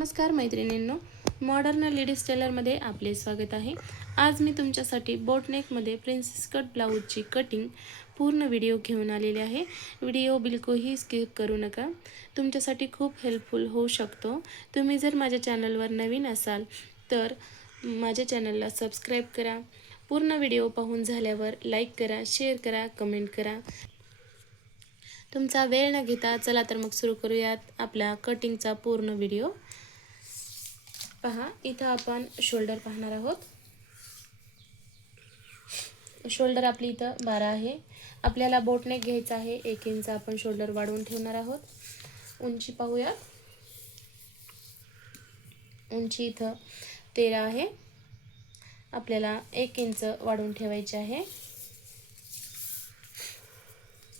नमस्कार मैत्रिणींनो, modern ladies टेलरमध्ये आपले स्वागत आहे। आज मी तुमच्यासाठी बोटनेकमध्ये प्रिन्सेस कट ब्लाऊजची कटिंग पूर्ण व्हिडिओ घेऊन आलेले आहे। व्हिडिओ बिलकुलही स्किप करू नका, तुमच्यासाठी खूप हेल्पफुल होऊ शकतो। तुम्ही जर माझ्या चॅनलवर नवीन असाल तर माझ्या चॅनलला सबस्क्राईब करा। पूर्ण व्हिडिओ पाहून झाल्यावर लाईक करा, शेअर करा, कमेंट करा। तुमचा वेळ न घेता चला तर मग सुरू करूयात आपला कटिंगचा पूर्ण व्हिडिओ। पहा, इथं आपण शोल्डर पाहणार आहोत। शोल्डर आपली इथं 12 आहे। आपल्याला बोटनेक घ्यायचा आहे, 1 इंच आपण शोल्डर वाढवून ठेवणार आहोत। उंची पाहूया, उंची इथं 13 आहे। आपल्याला 1 इंच वाढवून ठेवायचे आहे।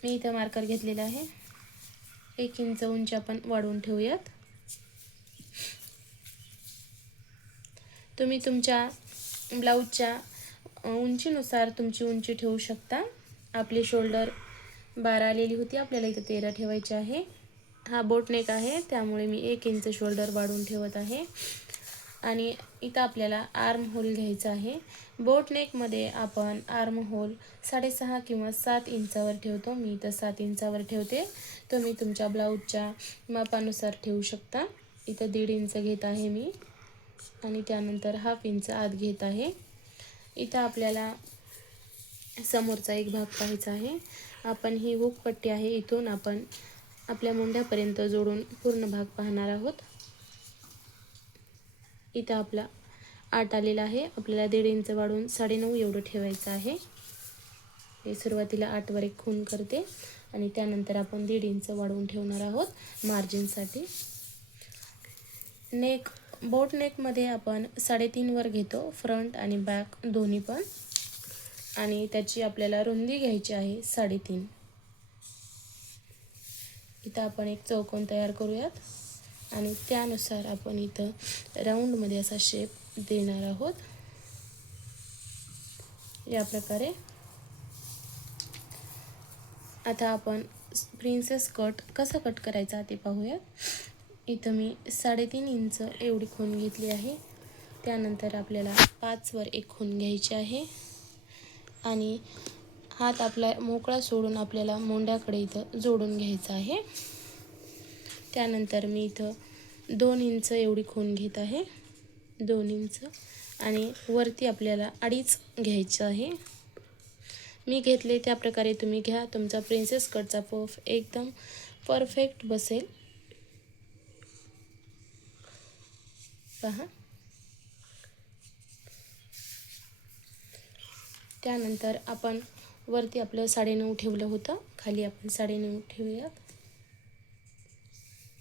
मी इथं मार्कर घेतलेला आहे, 1 इंच उंची आपण वाढवून ठेवूयात। तुम्ही तुमच्या ब्लाऊजच्या उंचीनुसार तुमची उंची ठेवू शकता। आपली शोल्डर 12 आलेली होती, आपल्याला इथं 13 ठेवायचे आहे। हा बोटनेक आहे त्यामुळे मी 1 इंच शोल्डर वाढवून ठेवत आहे। आणि इथं आपल्याला आर्म होल घ्यायचा आहे। बोटनेकमध्ये आपण आर्म होल 6.5 किंवा 7 इंचावर ठेवतो। मी इथं 7 इंचावर ठेवते, तुम्ही तुमच्या ब्लाऊजच्या मापानुसार ठेवू शकता। इथं 1.5 इंच घेत आहे मी आणि त्यानंतर हाफ इंच आत घेत आहे। इथं आपल्याला समोरचा एक भाग पाहायचा आहे। आपण ही हुक पट्टी आहे, इथून आपण आपल्या मुंड्यापर्यंत जोडून पूर्ण भाग पाहणार आहोत। इथं आपला 8 आलेला आहे, आपल्याला 1.5 इंच वाढवून 9.5 एवढं ठेवायचं आहे। हे सुरुवातीला 8 वर एक खून करते आणि त्यानंतर आपण 1.5 इंच वाढवून ठेवणार आहोत मार्जिनसाठी। नेक बोटनेकमध्ये आपण 3.5 वर घेतो, फ्रंट आणि बॅक दोन्ही पण, आणि त्याची आपल्याला रुंदी घ्यायची आहे 3.5। इथं आपण एक चौकोन तयार करूयात आणि त्यानुसार आपण इथं राऊंडमध्ये असा शेप देणार आहोत, या प्रकारे। आता आपण प्रिन्सेस कट कसा कट करायचा ते पाहूया। इथं मी 3.5 इंच एवढी खूण घेतली आहे। त्यानंतर आपल्याला 5 वर एक खूण घ्यायची आहे आणि हात आपला मोकळा सोडून आपल्याला मोंड्याकडे इथं जोडून घ्यायचं आहे। त्यानंतर मी इथं 2 इंच एवढी खूण घेत आहे, 2 इंच, आणि वरती आपल्याला 2.5 घ्यायचं आहे। मी घेतले त्या प्रकारे तुम्ही घ्या, तुमचा प्रिन्सेस कटचा पफ एकदम परफेक्ट बसेल। पहा, त्यानंतर आपण वरती आपलं 9.5 ठेवलं होतं, खाली आपण 9.5 ठेवूयात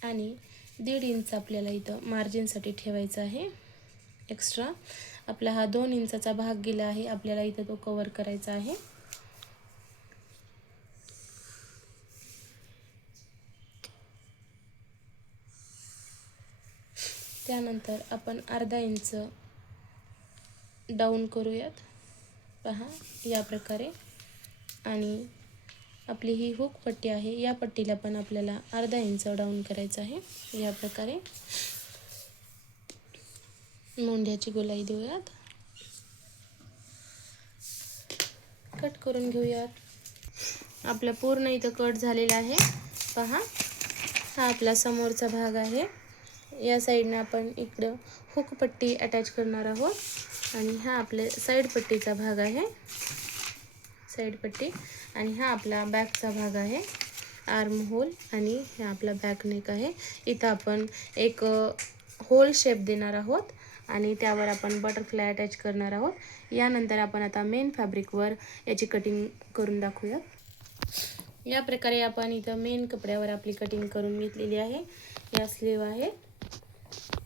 आणि 1.5 इंच आपल्याला इथं मार्जिनसाठी ठेवायचं आहे एक्स्ट्रा। आपला हा 2 इंचाचा भाग गेला आहे, आपल्याला इथं तो कव्हर करायचा आहे। त्यानंतर आपण अर्धा इंच डाऊन करूयात, पहा या प्रकारे। आणि आपली ही हुक पट्टी आहे, या पट्टीला पण आपल्याला अर्धा इंच डाऊन करायचं आहे, या प्रकारे। मोंढ्याची गोलाई देऊयात, कट करून घेऊयात। आपला पूर्ण इथं कट झालेला आहे, पहा। हा आपला समोरचा भाग आहे, या साईडने आपण इकडं हुक पट्टी अटॅच करणार आहोत आणि हा आपल्या साईड पट्टीचा भाग आहे, साईड पट्टी। आणि हा आपला बॅकचा भाग आहे, आर्म होल, आणि हा आपला बॅक नेक आहे। इथं आपण एक होल शेप देणार आहोत आणि त्यावर आपण बटरफ्लाय अटॅच करणार आहोत। यानंतर आपण आता मेन फॅब्रिकवर याची कटिंग करून दाखवूया। या प्रकारे आपण इथं मेन कपड्यावर आपली कटिंग करून घेतलेली आहे। या स्लीव आहे,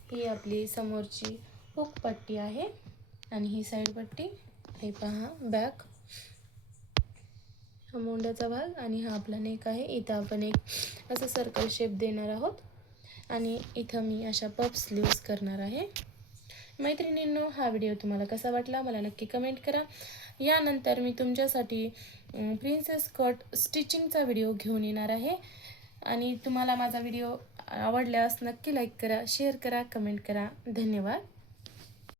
ही आपली समोरची हुक पट्टी आहे आणि ही साईड पट्टी, हे पहा बॅक, हा मोंड्याचा भाग आणि हा आपला नेक आहे। इथं आपण एक असं सर्कल शेप देणार आहोत आणि इथं मी अशा पफ स्लीव्स करणार आहे। मैत्रिणींनो, हा व्हिडिओ तुम्हाला कसा वाटला मला नक्की कमेंट करा। यानंतर मी तुमच्यासाठी प्रिन्सेस कट स्टिचिंगचा व्हिडिओ घेऊन येणार आहे आणि तुम्हाला माझा व्हिडिओ आवडल्यास नक्की लाईक करा, शेअर करा, कमेंट करा. धन्यवाद.